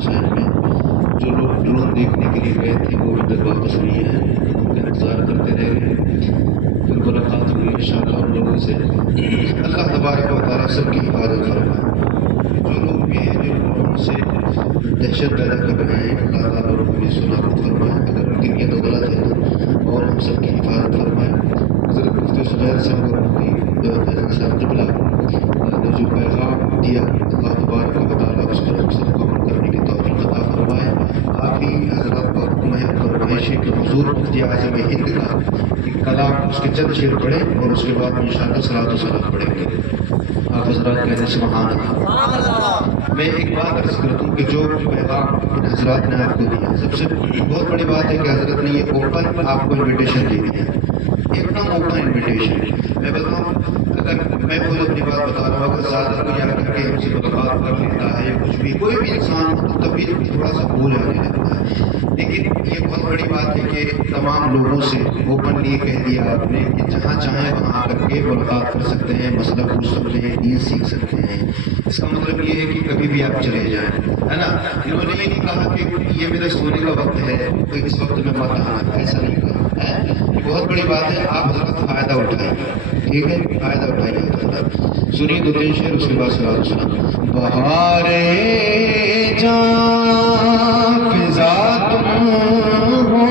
حسین میں جو لوگ ڈرون دیکھنے کے لیے گئے تھے وہ ابھی تک واپس نہیں ہیں، ان کا انتظار کرتے رہے، پھر ملاقات ہوئی انشاءاللہ ان لوگوں سے۔ اللہ تبارک و تعالیٰ سب کی حفاظت فرمائے۔ جو لوگ بھی ہیں جو لوگوں سے دہشت پیدا کر رہے ہیں، اللہ تعالیٰ ان کو یہ سنابود فرمائے، اگر ان کی نیت غلط ہے اور ہم سب کی حفاظت فرمائے۔ حضرت مفتی زبیر صاحب اور مفتی فیضان صاحب قبلہ نے جو پیغام دیا، اللہ تبارک و تعالیٰ اس پر ہم سب کو عمل کرنے کی توفیق عطا فرمائے۔ آپ ہی حضرات کا حکم ہے فرمائش ہے کہ حضور مفتی اعظم ہند کا ایک کلام اس کے چند شعر پڑھیں اور اس کے بعد انشاءاللہ صلاۃ و سلام پڑھیں گے۔ آپ حضرات کہتے ہیں سبحان اللہ۔ میں ایک بات عرض کر دوں کہ جو پیغام ان حضرات نے آپ کو دیا، سب سے بہت بڑی بات ہے کہ حضرت نے یہ اوپن آپ کو انویٹیشن دے دیا، ایک دم اوپن انویٹیشن۔ میں بتاؤں، اگر میں خود اپنی بات بتا رہا ہوں، اگر زیادہ کوئی آ کر کے ہم سے ملاقات کر لیتا ہے یا کچھ بھی، کوئی بھی انسان ہو تو طبیعت تھوڑا سا بھول آنے لگتا ہے، لیکن یہ بہت بڑی بات ہے کہ تمام لوگوں سے اوپنلی کہہ دیا آپ نے کہ جہاں چاہیں وہاں آ کر کے ملاقات کر سکتے ہیں، مسئلہ پوچھ سکتے ہیں، دین سیکھ سکتے ہیں۔ اس کا مطلب یہ ہے کہ کبھی بھی آپ چلے جائیں، ہے نا۔ انہوں نے یہ نہیں کہا کہ یہ میرے سونے کا وقت ہے تو اس وقت میں مت آنا، ایسا نہیں کہا ہے۔ یہ بہت بڑی بات ہے، آپ حضرت فائدہ اٹھائیں، ٹھیک ہے، فائدہ اٹھائیے حضرت۔ سنیے دو تین شعر، اس کے بعد صلاۃ و سلام۔ بہار جاں فضا تم ہو،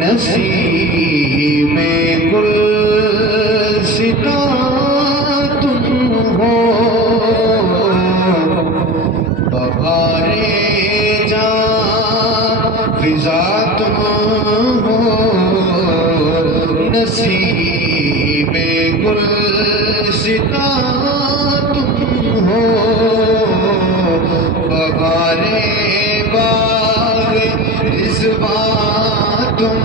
نسیم گلستاں تم ہو، بہار جاں فضا تم ہو، نسیم گلستاں تم ہو، بہار باغ رضوان تم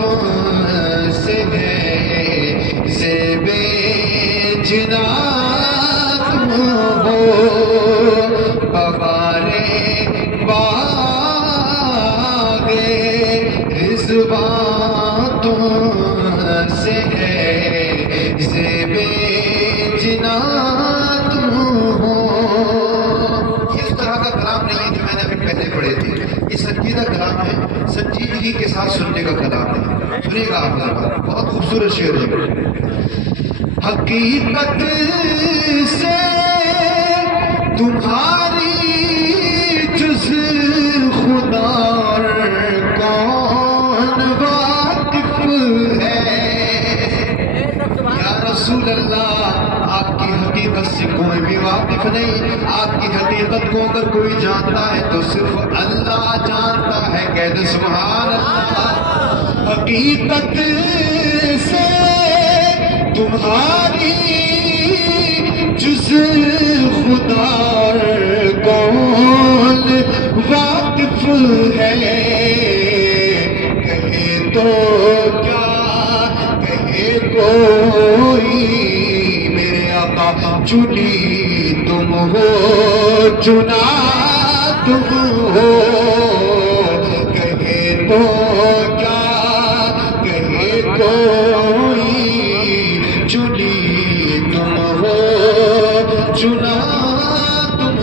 سے ہے، زیب جنا تم ہو، بہار باغ رضوان تم سے ہے، زیب جنا تم ہو۔ یہ اس طرح کا کلام نہیں ہے جو میں نے ابھی پہلے پڑھے تھے، یہ سنجیدہ کلام ہے، سنجیدگی کے ساتھ سننے کا کلام ہے۔ سنیے گا آپ ذرا، بہت خوبصورت شعر ہے۔ حقیقت سے تمہاری جز خدا کون واقف ہے، یا رسول اللہ آپ کی حقیقت سے کوئی بھی واقف نہیں، آپ کی حقیقت کو اگر کوئی جانتا ہے تو صرف اللہ جانتا ہے، کہہ دے سبحان اللہ۔ حقیقت سے تمہاری جز خدا کون واقف ہے، کہے تو کیا کہے کوئی، میرے آقا چنی تم ہو، چنا تم ہو، کہے تو کیا کہے کوئی، چنی تم ہو، چنا تم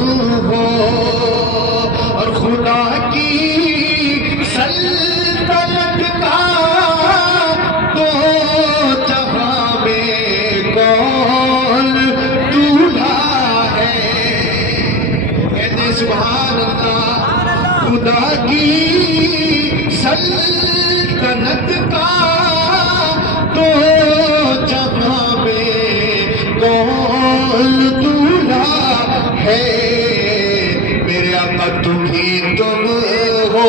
ہو، اور خدا کی سلطنت کا تو جہاں میں کون دولہا ہے، کہتے سبحان اللہ۔ خدا کی سلطنت کا تو جہاں میں کون دولہا ہے، میرے آقا تم ہی تم ہو،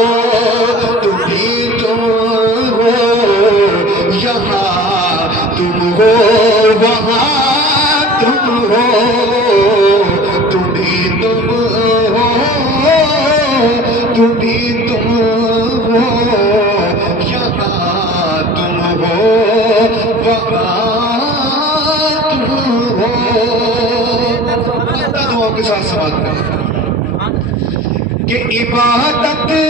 تم ہی تم ہو، یہاں تم ہو وہاں تم ہو، تم ہی تم ہو، تم ہی تم ہو، یہاں تم ہو وہاں تم ہو۔ دعاؤں کے ساتھ سماعت کریں کہ عبادت کے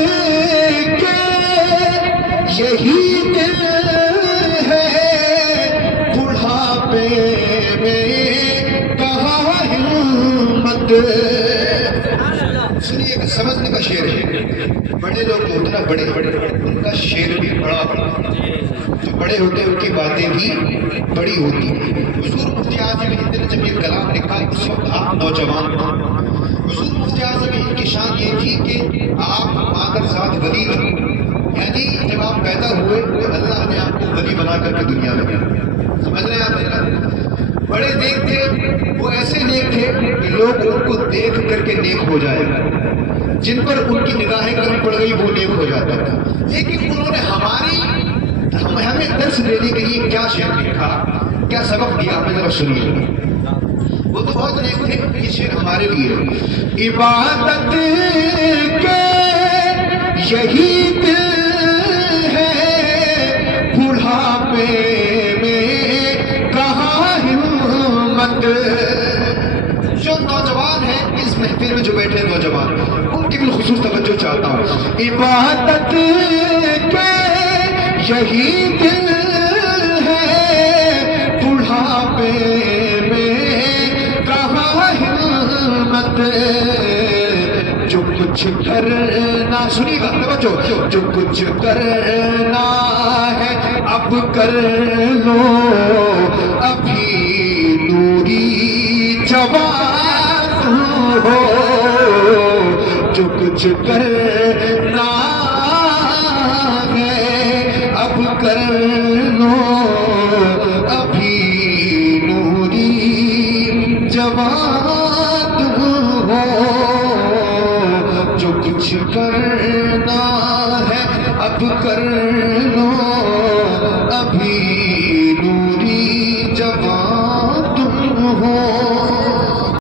یہی دل ہے، بڑھاپے میں کہاں ہمت، سنیے کہ سمجھنے کا شعر ہے. بڑے لوگ جو ہوتے ہیں نا بڑے ان کا شعر بھی بڑا جو بڑے ہوتے ہیں ان کی باتیں بھی بڑی ہوتی ہیں. حضور مفتی اعظم ہند نے جب یہ کلام لکھا اس وقت آپ نوجوان تھے. حضور مفتی اعظم ہند کی شان یہ تھی کہ آپ مادر ذات ولی تھے. یعنی جب آپ پیدا ہوئے تو اللہ نے آپ کو ولی بنا کر کے دنیا میں دیا. سمجھ رہے ہیں آپ؟ بڑے نیک تھے. وہ ایسے نیک تھے کہ لوگ ان کو دیکھ کر کے نیک ہو جائے گا. جن پر ان کی نگاہیں کم پڑ گئی وہ نیک ہو جاتا تھا. لیکن انہوں نے ہمیں درس دینے کے لیے کیا شعر لکھا, کیا سبق دیا, ہمیں ذرا سنیے. وہ تو بہت نیک تھے. یہ شعر ہمارے لیے عبادت کے یہی دل ہے بڑھاپے میں کہاں ہمت. جو نوجوان ہیں اس محفل میں جو بیٹھے نوجوان ان کی بالخصوص توجہ چاہتا ہوں. عبادت کے یہی دل ہے بڑھاپے میں کہاں ہمت. جو کچھ کرنا, سنیے گا توجہ, جو کچھ کرنا ہے اب کر لو ابھی نوری جوان ہو. جو کچھ کرنا ہے اب کر